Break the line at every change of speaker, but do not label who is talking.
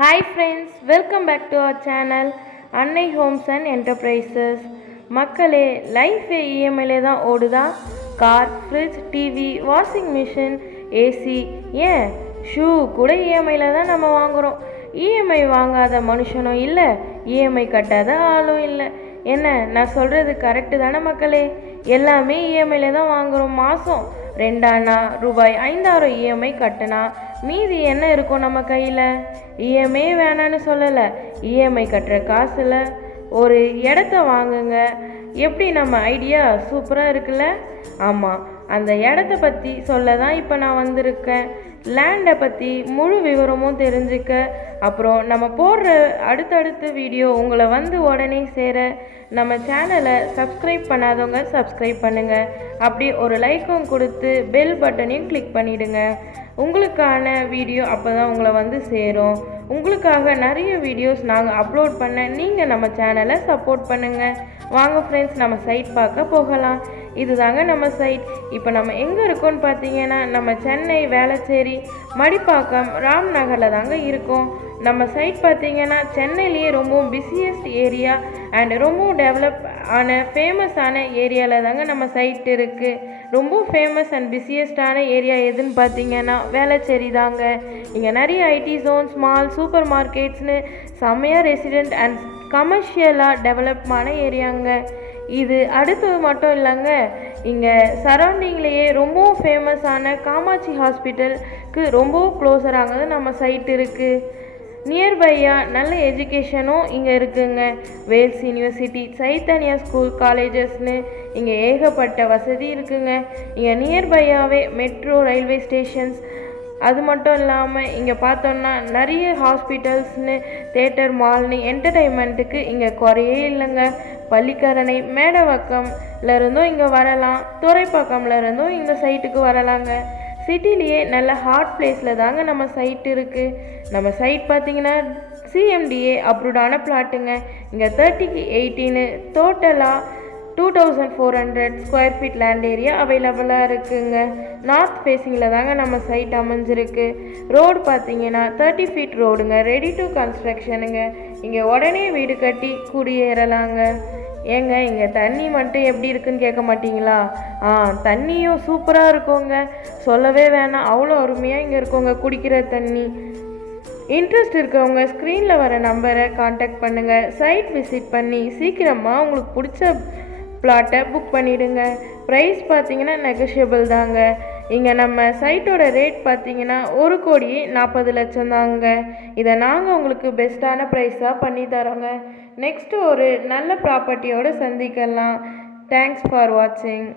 Hi friends welcome back to our channel Annai homes and enterprises மக்களே life இஎம்ஐலே தான் ஓடுதா? Car fridge TV washing machine AC ஏன்? Shoe கூட இஎம்ஐயில் தான் நம்ம வாங்குகிறோம் இஎம்ஐ வாங்காத மனுஷனும் இல்லை இஎம்ஐ கட்டாத ஆளும் இல்லை. என்ன நான் சொல்கிறது கரெக்டு தானே மக்களே? எல்லாமே இஎம்ஐயில் தான் வாங்குகிறோம் மாதம் ரெண்டானா ரூபாய் ஐந்தாயிரம் இஎம்ஐ கட்டினா மீதி என்ன இருக்கும் நம்ம கையில்? இஎம்ஐ வேணான்னு சொல்லலை. இஎம்ஐ கட்டுற காசில். ஒரு இடத்த வாங்குங்க. எப்படி நம்ம ஐடியா சூப்பராக இருக்குல்ல? ஆமாம் அந்த இடத்த பற்றி சொல்ல தான் இப்போ நான் வந்திருக்கேன். லேண்டை பற்றி முழு விவரமும் தெரிஞ்சுக்க. அப்புறம் நம்ம போடுற அடுத்தடுத்த வீடியோ உங்களை வந்து உடனே சேர நம்ம சேனலை சப்ஸ்கிரைப் பண்ணாதவங்க சப்ஸ்கிரைப் பண்ணுங்கள் அப்படி ஒரு லைக்கும் கொடுத்து பெல் பட்டனையும் கிளிக் பண்ணிவிடுங்க உங்களுக்கான வீடியோ அப்போ தான் உங்களை வந்து சேரும். உங்களுக்காக நிறைய வீடியோஸ் நாங்கள் அப்லோட் பண்ண நீங்கள் நம்ம சேனலை சப்போர்ட் பண்ணுங்கள் வாங்க ஃப்ரெண்ட்ஸ் நம்ம சைட் பார்க்க போகலாம். இதுதாங்க நம்ம சைட் இப்போ நம்ம எங்கே இருக்கோம்னு பார்த்தீங்கன்னா நம்ம சென்னை வேளச்சேரி மடிப்பாக்கம் ராம் நகரில் தாங்க இருக்கோம். நம்ம சைட் பார்த்தீங்கன்னா சென்னையிலேயே ரொம்பவும் பிஸியஸ்ட் ஏரியா அண்ட் ரொம்பவும் டெவலப் ஆன ஃபேமஸான ஏரியாவில் தாங்க நம்ம சைட் இருக்குது ரொம்ப ஃபேமஸ் அண்ட் பிஸியஸ்டான ஏரியா எதுன்னு பார்த்தீங்கன்னா வேளச்சேரி தாங்க. இங்கே நிறைய ஐடி ஜோன்ஸ் மால் சூப்பர் மார்க்கெட்ஸ்னு செம்மையாக ரெசிடெண்ட் அண்ட் கமர்ஷியலாக டெவலப்மான ஏரியாங்க. இது அடுத்தது மட்டும் இல்லைங்க. இங்கே சரௌண்டிங்லேயே ரொம்பவும் ஃபேமஸான காமாட்சி ஹாஸ்பிட்டலுக்கு ரொம்பவும் க்ளோஸராக நம்ம சைட் இருக்குது நியர்பையாக நல்ல எஜுகேஷனும் இங்கே இருக்குங்க. வேல்ஸ் யூனிவர்சிட்டி சைத்தன்யா ஸ்கூல் காலேஜஸ்னு இங்கே ஏகப்பட்ட வசதி இருக்குங்க. இங்கே நியர்பையாகவே மெட்ரோ ரயில்வே ஸ்டேஷன்ஸ் அது மட்டும் இல்லாமல் இங்கே பார்த்தோன்னா நிறைய ஹாஸ்பிட்டல்ஸ்னு தேட்டர் மால்னு என்டர்டைன்மெண்ட்டுக்கு இங்கே குறையே இல்லைங்க. பள்ளிக்கரணை மேடவக்கம்ல இருந்தும் இங்கே வரலாம். துறைப்பாக்கம்ல இருந்தும் இந்த சைட்டுக்கு வரலாங்க. சிட்டிலேயே நல்ல ஹாட் பிளேஸில் தாங்க நம்ம சைட் இருக்குது நம்ம சைட் பார்த்தீங்கன்னா சிஎம்டிஏ அப்ரூவ்டான பிளாட்டுங்க இங்கே தேர்ட்டிக்கு எயிட்டின்னு டோட்டலாக two thousand four hundred square feet land area அவைலபிளாக இருக்குங்க. நார்த் ஃபேஸிங்கில் தாங்க நம்ம சைட் அமைஞ்சிருக்கு. ரோடு பார்த்தீங்கன்னா தேர்ட்டி ஃபீட் ரோடுங்க ரெடி டு கன்ஸ்ட்ரக்ஷனுங்க இங்கே உடனே வீடு கட்டி குடியேறலாங்க. ஏங்க இங்கே தண்ணி மட்டும் எப்படி இருக்குன்னு கேட்க மாட்டிங்களா? ஆ தண்ணியும் சூப்பராக இருக்குங்க. சொல்லவே வேணாம். அவ்வளோ அருமையாக இங்கே இருக்கோங்க குடிக்கிற தண்ணி. இன்ட்ரெஸ்ட் இருக்கவங்க ஸ்க்ரீனில் வர நம்பரை காண்டாக்ட் பண்ணுங்கள் சைட் விசிட் பண்ணி சீக்கிரமாக உங்களுக்கு பிடிச்ச பிளாட்டை புக் பண்ணிவிடுங்க ப்ரைஸ் பார்த்தீங்கன்னா நெகஷியபிள் தாங்க. இங்கே நம்ம சைட்டோட ரேட் பார்த்தீங்கன்னா ஒரு கோடி நாற்பது லட்சம் தாங்க. இதை நாங்கள் உங்களுக்கு பெஸ்ட்டான ப்ரைஸாக பண்ணி தரோங்க. நெக்ஸ்ட்டு ஒரு நல்ல ப்ராப்பர்ட்டியோடு சந்திக்கலாம். தேங்க்ஸ் ஃபார் வாட்சிங்